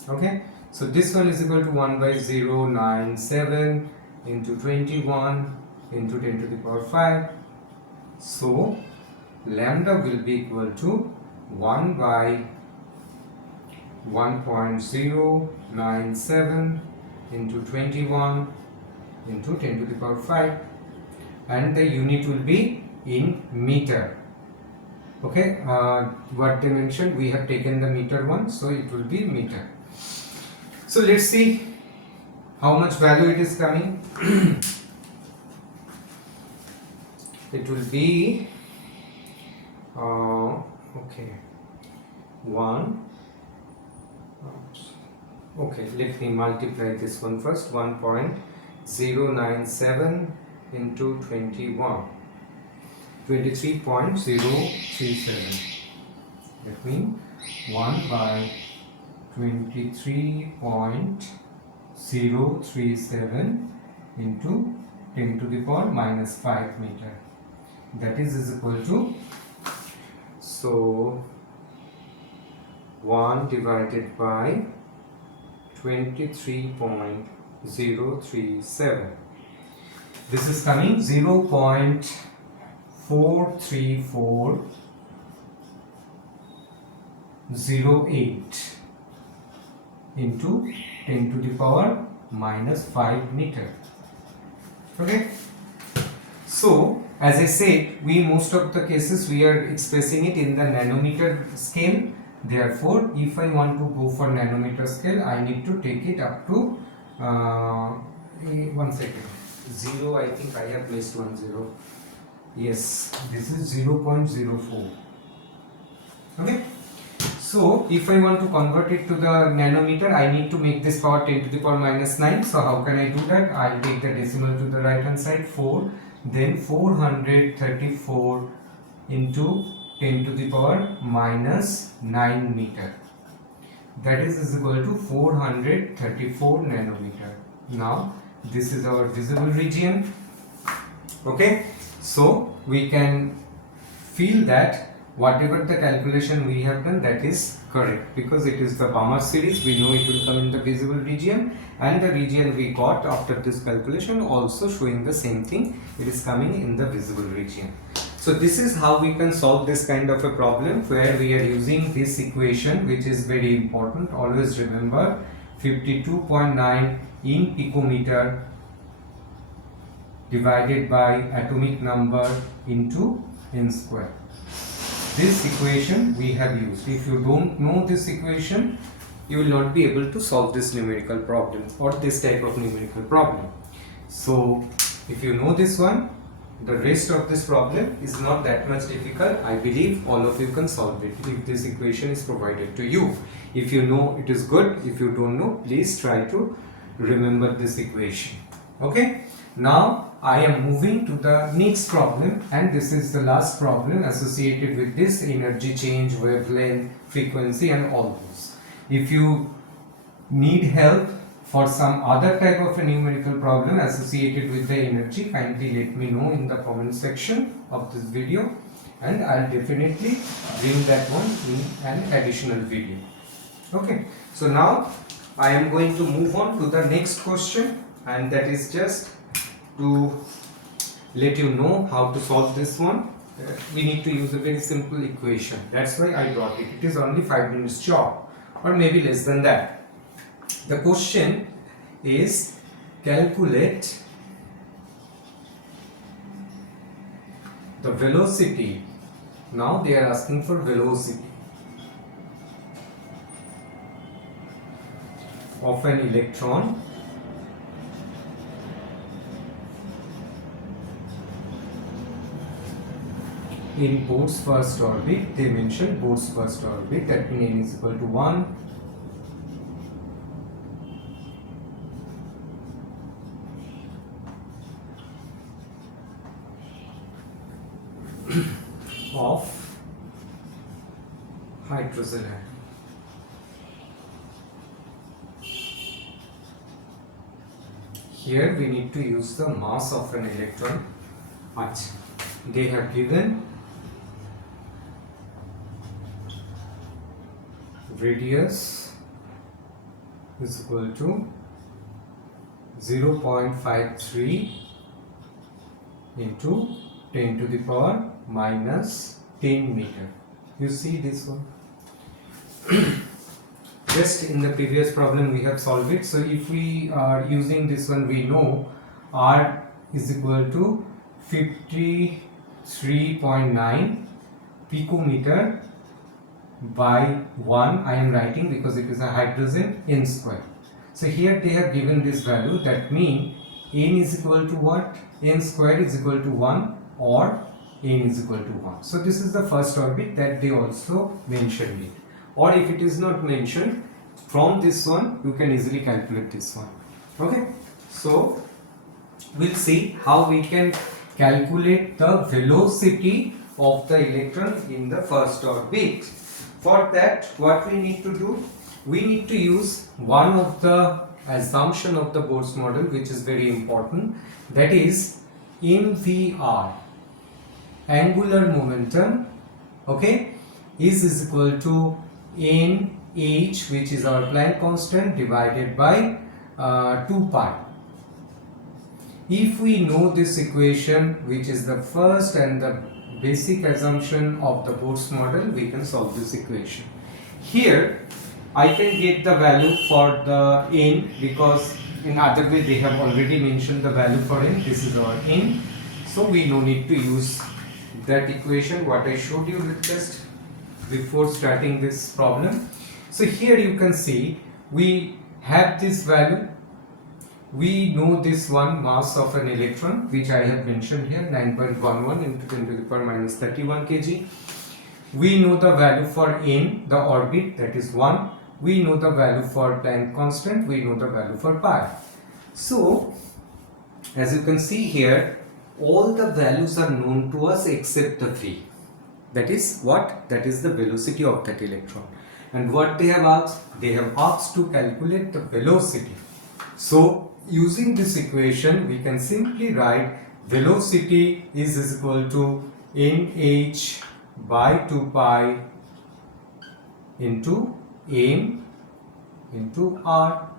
Okay, so this one is equal to 1 by 0.97 into 21 into 10 to the power 5. So lambda will be equal to 1 by 1.097 into 21 into 10 to the power 5, and the unit will be in meter. Okay, what they mentioned, we have taken the meter one, so it will be meter. So let's see how much value it is coming. It will be let me multiply this one first. 1.097 into 21, 23.037. That means 1 by 23.037 into 10 to the power minus 5 meter. That is equal to, so 1 divided by 23.037. This is coming 0.43408 into 10 to the power minus 5 meter. Okay, so as I said, most of the cases we are expressing it in the nanometer scale. Therefore, if I want to go for nanometer scale, I need to take it up to 1 second. 0, I think I have placed 1 0. Yes, this is 0.04. Okay. So if I want to convert it to the nanometer, I need to make this power 10 to the power minus 9. So how can I do that? I'll take the decimal to the right hand side, 4, then 434 into 10 to the power minus 9 meter. That is equal to 434 nanometer. Now this is our visible region. Okay, so we can feel that whatever the calculation we have done, that is correct, because it is the Balmer series. We know it will come in the visible region, and the region we got after this calculation also showing the same thing. It is coming in the visible region. So this is how we can solve this kind of a problem, where we are using this equation, which is very important. Always remember 52.9 in picometer divided by atomic number into n square. This equation we have used. If you don't know this equation, you will not be able to solve this numerical problem or this type of numerical problem. So if you know this one, the rest of this problem is not that much difficult. I believe all of you can solve it if this equation is provided to you. If you know, it is good. If you don't know, please try to remember this equation. Okay, now I am moving to the next problem, and this is the last problem associated with this energy change, wavelength, frequency and all those. If you need help for some other type of a numerical problem associated with the energy, kindly let me know in the comment section of this video, and I'll definitely bring that one in an additional video. Okay, so now I am going to move on to the next question, and that is just to let you know how to solve this one. We need to use a very simple equation. That's why I brought it. It is only 5 minutes job, or maybe less than that. The question is calculate the velocity. Now they are asking for velocity of an electron in Bohr's first orbit. They mentioned Bohr's first orbit, that means n is equal to 1. Of hydrogen atom. Here we need to use the mass of an electron. They have given radius is equal to 0.53 into 10 to the power minus 10 meter. You see this one? Just in the previous problem we have solved it. So if we are using this one, we know R is equal to 53.9 picometer by 1. I am writing because it is a hydrogen n square. So here they have given this value, that means n is equal to what? N square is equal to 1 or n is equal to 1. So this is the first orbit that they also mentioned it. Or if it is not mentioned, from this one you can easily calculate this one. Okay, so we'll see how we can calculate the velocity of the electron in the first orbit. For that, what we need to do, we need to use one of the assumption of the Bohr's model, which is very important, that is MVR, angular momentum, okay, is equal to NH, which is our Planck constant, divided by 2 pi. If we know this equation, which is the first and the basic assumption of the Bohr's model, we can solve this equation. Here I can get the value for the n, because in other way they have already mentioned the value for n. This is our n, so we no need to use that equation what I showed you just before starting this problem. So here you can see we have this value. We know this one, mass of an electron, which I have mentioned here, 9.11 into 10 to the power minus 31 kg. We know the value for n, the orbit, that is 1. We know the value for Planck constant. We know the value for pi. So as you can see here, all the values are known to us except the v. That is what? That is the velocity of that electron. And what they have asked? They have asked to calculate the velocity. So using this equation, we can simply write velocity is equal to nh by 2 pi into m into r.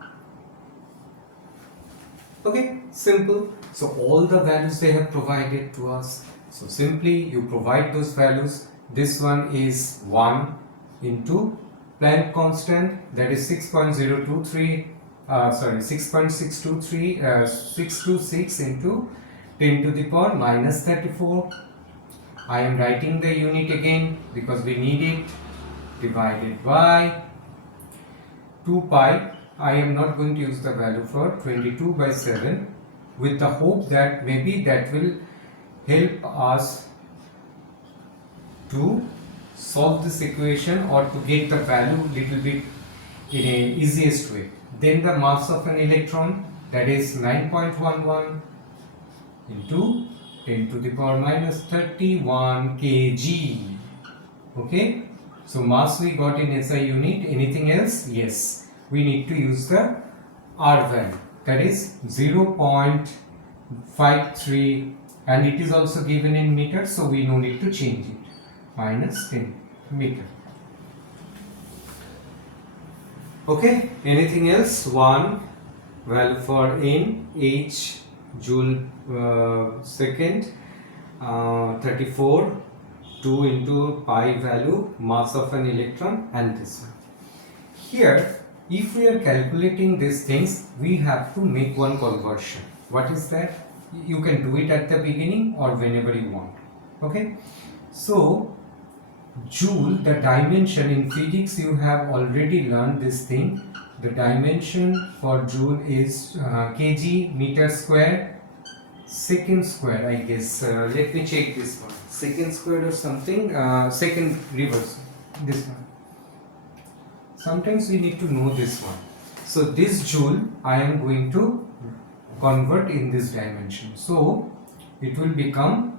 Okay, simple. So all the values they have provided to us. So simply you provide those values. This one is 1 into Planck constant, that is 6.626 into 10 to the power minus 34. I am writing the unit again because we need it, divided by 2 pi. I am not going to use the value for 22 by 7, with the hope that maybe that will help us to solve this equation or to get the value little bit in a easiest way. Then the mass of an electron, that is 9.11 into 10 to the power minus 31 kg. Okay, so mass we got in SI unit. Anything else? Yes, we need to use the R value, that is 0.53, and it is also given in meters, so we no need to change it, minus 10 meter. Okay, anything else? 1 value for n, h joule second, 34, 2 into pi value, mass of an electron, and this one. Here, if we are calculating these things, we have to make one conversion. What is that? You can do it at the beginning or whenever you want. Okay, so joule, the dimension in physics, you have already learned this thing. The dimension for joule is kg meter square second square, I guess. Let me check this one. Second square or something. Second reverse. This one. Sometimes we need to know this one. So this joule I am going to convert in this dimension. So it will become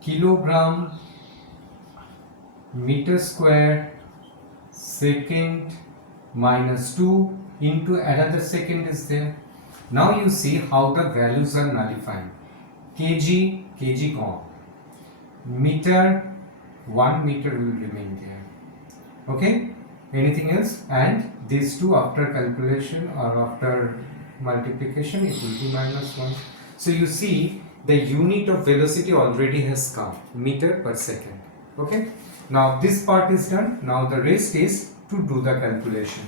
kilogram meter square second minus 2 into another second is there. Now you see how the values are nullified. kg gone. Meter, 1 meter will remain there. Okay, anything else? And these two, after calculation or after multiplication, it will be minus 1. So you see the unit of velocity already has come, meter per second. Okay, now this part is done. Now the rest is to do the calculation.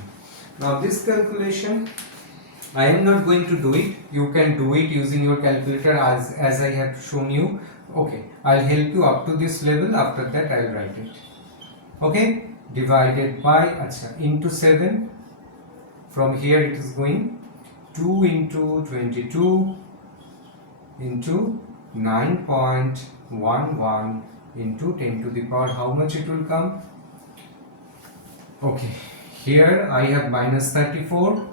Now this calculation I am not going to do it. You can do it using your calculator as I have shown you. Okay, I'll help you up to this level. After that I'll write it. Okay, divided by into 7. From here it is going 2 into 22 into 9.11 into 10 to the power. How much it will come? Okay, here I have minus 34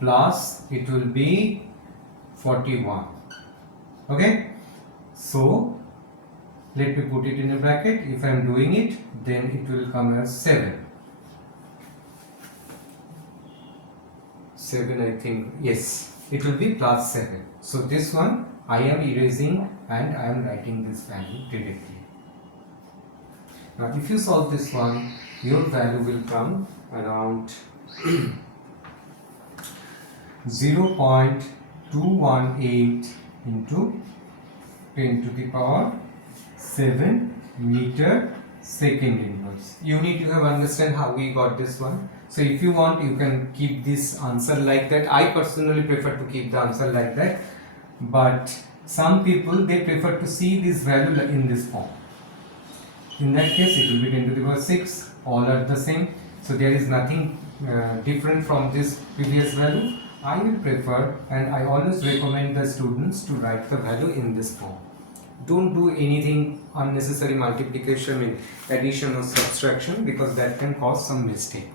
plus it will be 41. Okay, so let me put it in a bracket. If I am doing it, then it will come as 7. 7, I think. Yes, it will be plus 7. So this one I am erasing and I am writing this value directly. Now if you solve this one, your value will come around 0.218 into 10 to the power 7 meter second inverse. You need to have understand how we got this one. So if you want, you can keep this answer like that. I personally prefer to keep the answer like that, but some people, they prefer to see this value in this form. In that case it will be 10 to the power 6. All are the same, so there is nothing different from this previous value. I will prefer, and I always recommend the students to write the value in this form. Don't do anything unnecessary multiplication in addition or subtraction, because that can cause some mistake.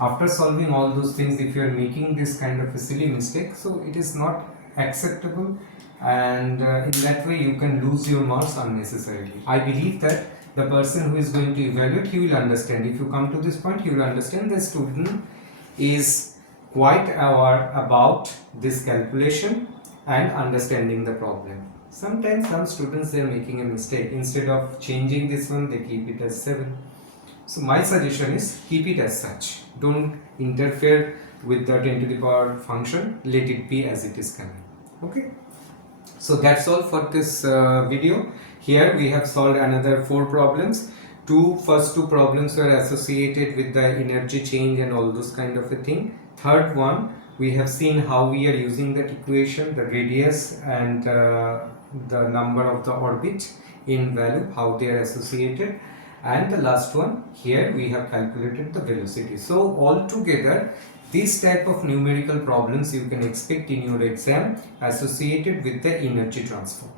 After solving all those things, if you are making this kind of a silly mistake, so it is not acceptable, and in that way you can lose your marks unnecessarily. I believe that the person who is going to evaluate, he will understand. If you come to this point, he will understand the student is quite aware about this calculation and understanding the problem. Sometimes some students, they are making a mistake. Instead of changing this one, they keep it as 7. So my suggestion is keep it as such. Don't interfere with the 10 to the power function. Let it be as it is coming. Okay. So that's all for this video. Here we have solved another 4 problems. First two problems were associated with the energy change and all those kind of a thing. Third one, we have seen how we are using that equation, the radius and the number of the orbit in value, how they are associated. And the last one, here we have calculated the velocity. So altogether, this type of numerical problems you can expect in your exam associated with the energy transfer.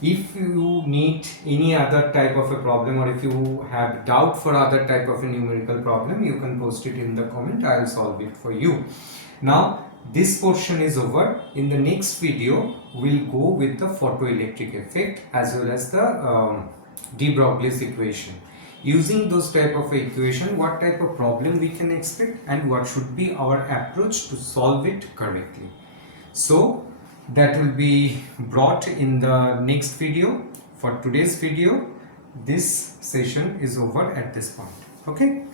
If you need any other type of a problem, or if you have doubt for other type of a numerical problem, you can post it in the comment. I will solve it for you. Now this portion is over. In the next video, we'll go with the photoelectric effect as well as the de Broglie's equation. Using those type of equation, what type of problem we can expect and what should be our approach to solve it correctly. So that will be brought in the next video. For today's video, this session is over at this point. Okay.